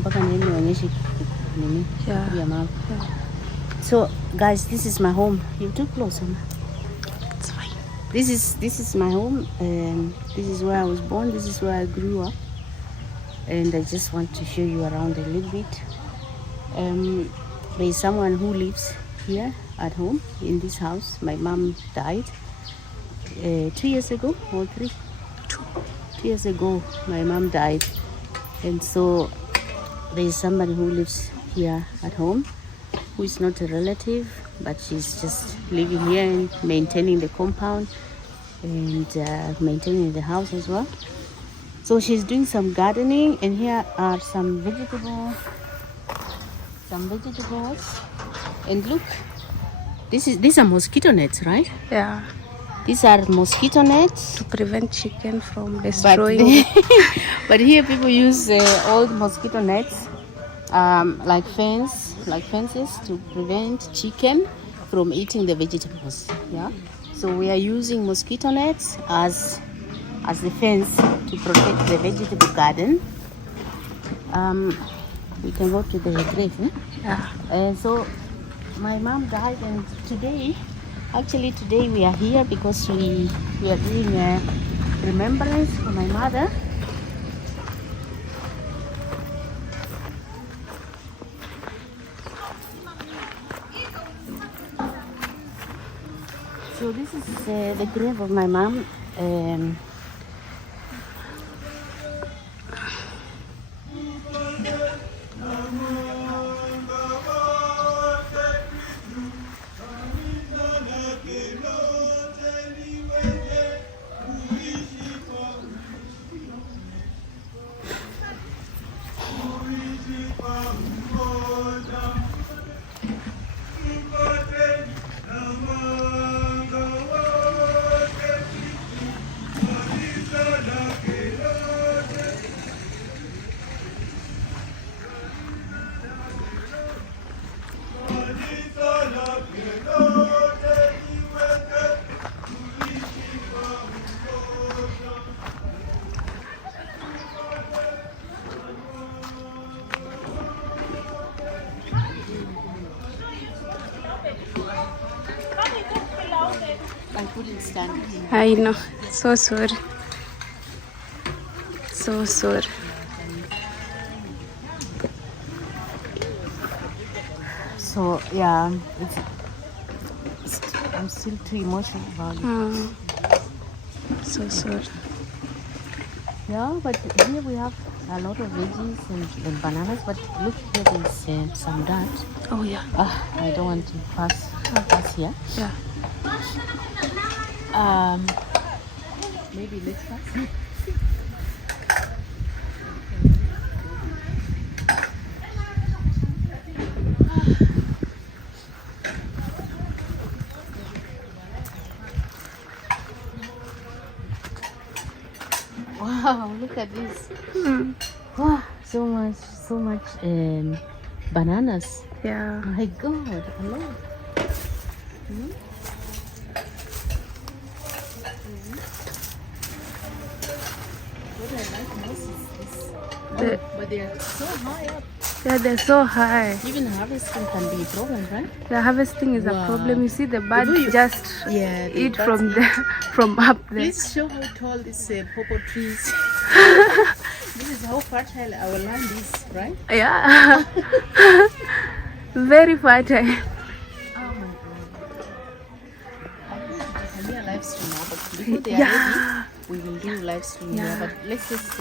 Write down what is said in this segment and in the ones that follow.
mpaka niende nionyeshe nini ya mama. So guys, this is my home. You're too close, Mama. It's fine. This is my home, and this is where I was born. This is where I grew up, and I just want to show you around a little bit. There is someone who lives here at home in this house. My mom died 2 years ago or 3. 2 years ago, my mom died, and so there is somebody who lives here at home, who is not a relative, but she's just living here and maintaining the compound and maintaining the house as well. So she's doing some gardening, and here are some vegetables. And look, these are mosquito nets, right? Yeah. These are mosquito nets To prevent chicken from destroying. But here people use old mosquito nets, like fences to prevent chicken from eating the vegetables. Yeah. So we are using mosquito nets as the fence to protect the vegetable garden. We can go to the grave. Yeah. And so my mom died, and today we are here because we are doing a remembrance for my mother. So this is the grave of my mom. I couldn't stand it. I know. So sorry. So sorry. So yeah, I'm still too emotional about it. Oh, so sorry. Yeah, but here we have a lot of veggies and bananas. But look, here there's some dirt. Oh yeah. I don't want to pass here. Yeah. Maybe let's pass. Wow, look at this. Wow, so much bananas. Yeah. My God, a lot. What I like most is this. But they are so high up. Yeah, they're so high. Even harvesting can be a problem, right? The harvesting is a problem. You see the bird just eat from from up there. Please show how tall these pawpaw trees. This is how fertile our land is, right? Yeah. Very fertile. Oh my God. I think it can be a live stream now, but before they are ready, we will do live stream here. But let's just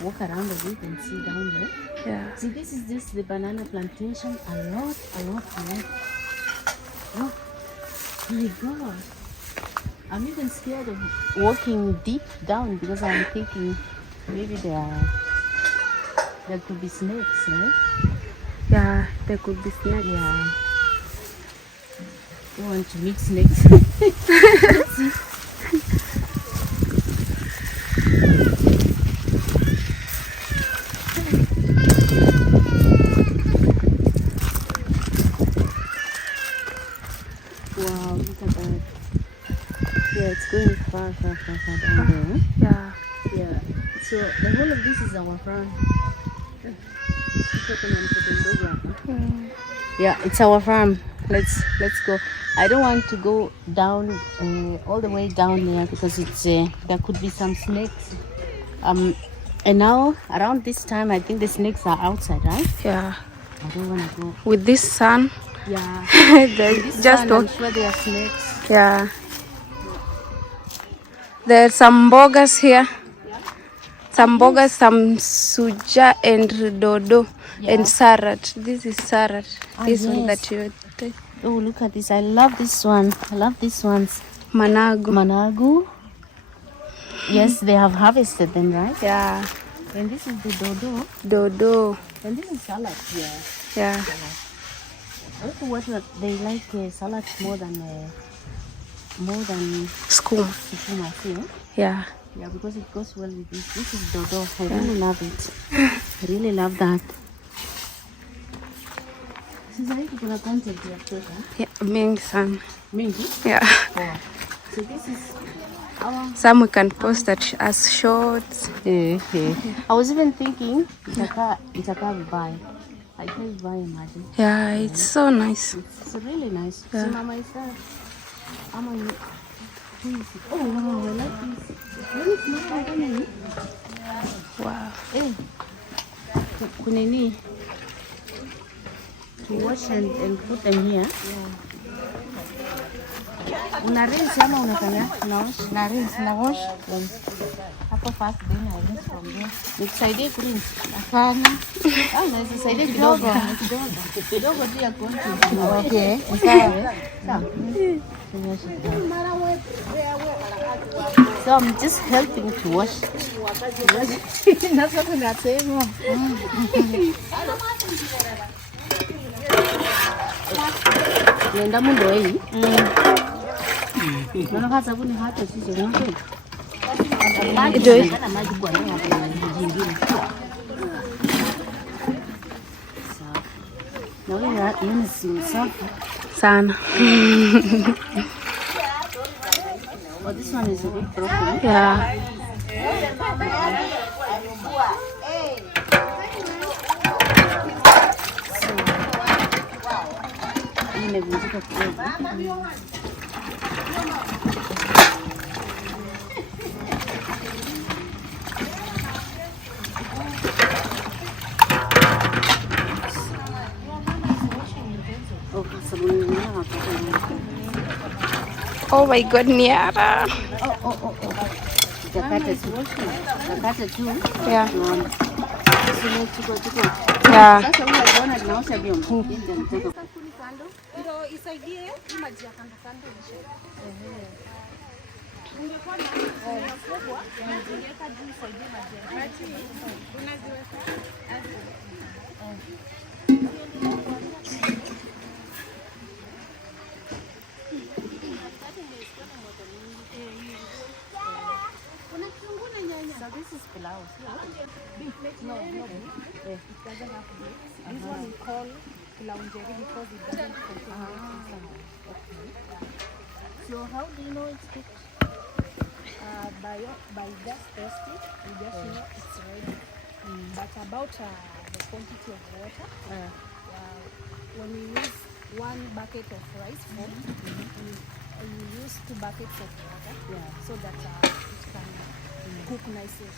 walk around a bit and see down there. Yeah. See, this is just the banana plantation. A lot. Oh my God. I'm even scared of walking deep down because I'm thinking maybe there could be snakes, right? Yeah, there could be snakes. Yeah. You want to meet snakes? Let's see. Wow, look at that. Yeah, it's going far down there. Yeah. Yeah. So the whole of this is our farm. Yeah, it's our farm. Let's go. I don't want to go down all the way down there because it's there could be some snakes. And now around this time, I think the snakes are outside, right? Yeah. I don't want to go. With this sun. Yeah. Just sun, I'm sure there are snakes. Yeah. There's some bogas here. Some bogas, some suja and dodo and sarat. This is sarat. This one that you take. Oh, look at this. I love this one. I love these ones. Managu. Yes, they have harvested them, right? Yeah. And this is the dodo. Dodo. And this is salad. Yeah. Yeah. Also, what they like salad more than skuma. Yeah. Yeah, because it goes well with this. This is dodo. I really love it. I really love that. Yeah, mingi sana. Mingi? Yeah. Oh. So this is our... Some we can post that as shorts. I was even thinking, itaka buy. I can't buy, imagine. Yeah, it's so nice. It's really nice. Yeah. See, Mama, is that... Oh, wow, I like this. Very small, wow. Hey, kunini. To wash and put them here. Una rinse ama unafanya? Unawash? Na rinse, na wash. Hapo first then I rinse from there. Nikusaidie kurinse? Hapana. Naweza saidia kidogo. Kidogo tu ya kuosha. Okay. Sawa. So I'm just helping to wash. That's what I'm saying. Nenda mundo hii. Naona kama sabuni hata sisi ng'ombe. Ndio. Maji kwa nini hapa jingine. Sawa. Naona yeye si safi sana. Oh, this one is a bit broken. Yeah. Imevunjika kidogo. Oh my God, Niara. Oh. Jakata tu. Yeah. Sile tuko. Yeah. Sasa unaona tunaosha vyombo. Ndio isaidie maji ya kando kando ishe. Ungekuwa na kubwa, ungeweka juu isaidie maji ya kati. Unaziweka. So this is pilau. No. It doesn't have to. This one we call pilaunjeri because it doesn't contain Okay. So how do you know it's cooked? by just tasting, you just know it's ready. But about the quantity of water, when you use 1 bucket of rice, you use 2 buckets of water, so that it can cook nicely.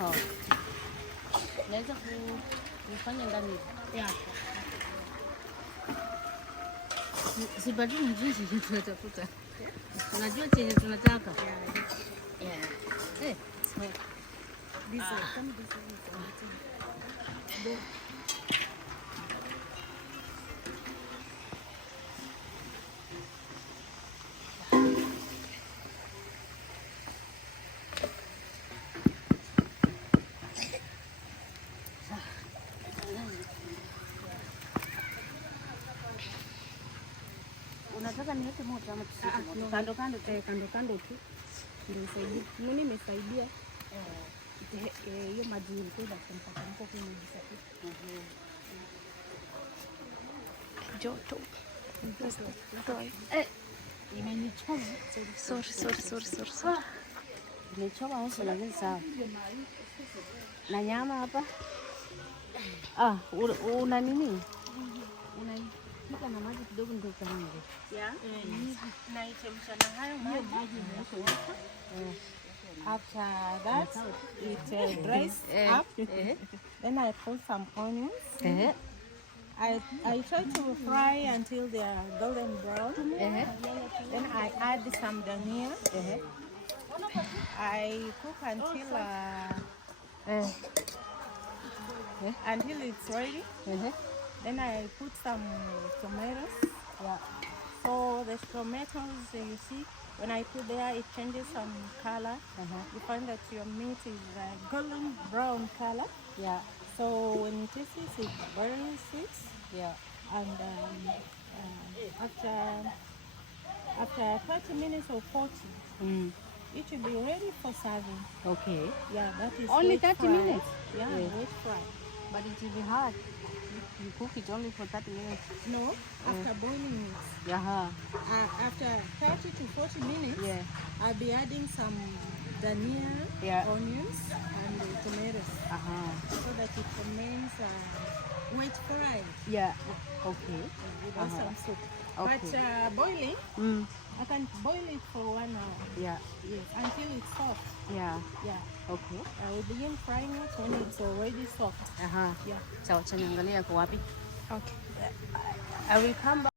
Oh. Naweza kufanya ndani. Yeah. Sibadili jinsi tunatafuta. Unajua chenye tunataka. Yeah. So this one is unataka niweke moto ama tusike moto? Kando kando tu. Ndio isaidie. Mimi nimesaidia hiyo maji ilikuwa mpaka kwenye jisaki. Joto. Imenichoma. Sorry. Imenichoma also lakini sawa. na nyama hapa. Una nini? Unaipika na maji kidogo ndio kaange. Yeah. Naichemsha na hayo maji. After that, it dries up. Then I put some onions. I try to fry until they are golden brown. Then I add some dhania. I cook until it's ready. Then I put some tomatoes. So the tomatoes, you see, when I put there, it changes some color. You find that your meat is golden brown color. So when you taste it, it's very sweet. And after 30 minutes or 40, it should be ready for serving. Okay. That is only 30 minutes. Wet fry. But it will be hard. You cook it only for 30 minutes. No, after boiling it. After 30 to 40 minutes, I'll be adding some dhania, onions, and tomatoes. So that it remains wet fried. Okay. Without some soup. Okay. But boiling, I can boil it for 1 hour. Yes, until it's soft. Okay. I will begin frying it when it's already soft. Sawa, chaniangalia kwa wapi? Okay. I will come back.